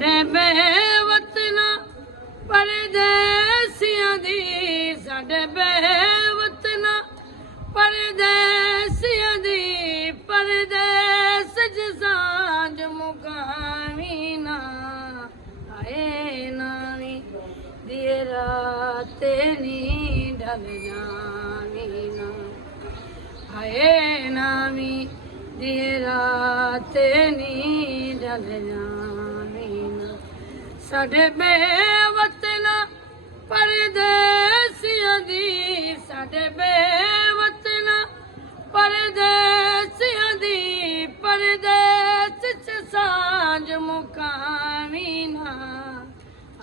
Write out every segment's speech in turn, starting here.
ਸਾਡੇ ਬੇਵਤਨਾ ਪਰਦੇਸੀਆਂ ਦੀ ਸਾਡੇ ਬੇਵਤਨਾ ਪਰਦੇਸੀਆਂ ਦੀ ਪਰਦੇਸ ਚ ਸਾਂਝ ਮੁਕਾਵੀ ਨਾ ਆਏ ਨਾਵੀ ਦੀਏ ਰਾਤੇ ਨੀ ਢਲ ਜਾਵੀ ਨਾ ਆਏ ਨਾਵੀ ਦੀਏ ਰਾਤੇ ਨੀ ਢਲ ਜਾਵੀ ਨਾ ਸਾਡੇ ਬੇਵਤਨਾ ਪਰਦੇਸੀਆਂ ਦੀ ਸਾਡੇ ਬੇਵਤਨਾ ਪਰਦੇਸੀਆਂ ਦੀ ਪਰਦੇਸ ਚ ਸਾਂਝ ਮੁਕਾਵੀ ਨਾ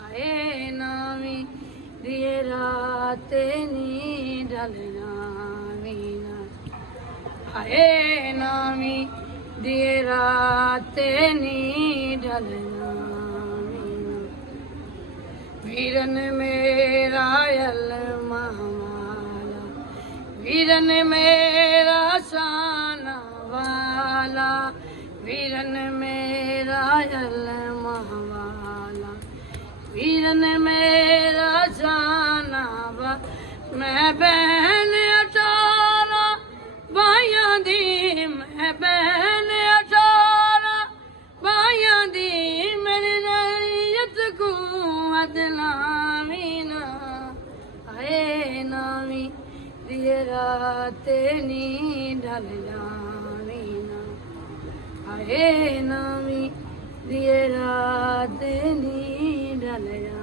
ਆਏ ਨਾਵੀ ਦੀਏ ਰਾਤੇ ਨੀ ਢਲ ਜਾਵੀ ਨਾ ਆਏ ਨਾਵੀ ਦੀਏ ਰਾਤੇ ਨੀ ਢਲ ਜਾਵੀ ਨਾ ਵੀਰਨ ਮੇਰਾ ਅਲਮਾਵਾਲਾ ਵੀਰਨ ਮੇਰਾ ਸ਼ਾਨ ਵਾਲਾ ਵੀਰਨ ਮੇਰਾ ਅਲਮਾਵਾਲਾ ਵੀਰਨ ਮੇਰਾ ਸ਼ਾਨ ਵਾਲਾ ਮੈਂ ਬਹਿਨ ਅਟਾਰਾ ਬਾਈਆਂ ਦੀ ਮੈਂ ਬਹਿਨ ਅਟਾਰਾ ਬਾਈਆਂ ਦੀ ਮੇਰੀ ਰਈਅਤ ਕੋ ਅਦਲਾਵੀ ਨਾ ਆਏ ਨਾਵੀ ਦੀਏ ਰਾਤੇ ਨੀ ਢਲ ਜਾਵੀ ਨਾ ਆਏ ਨਾਵੀ ਦੀਏ ਰਾਤੇ ਨੀ ਢਲ ਜਾਵੀ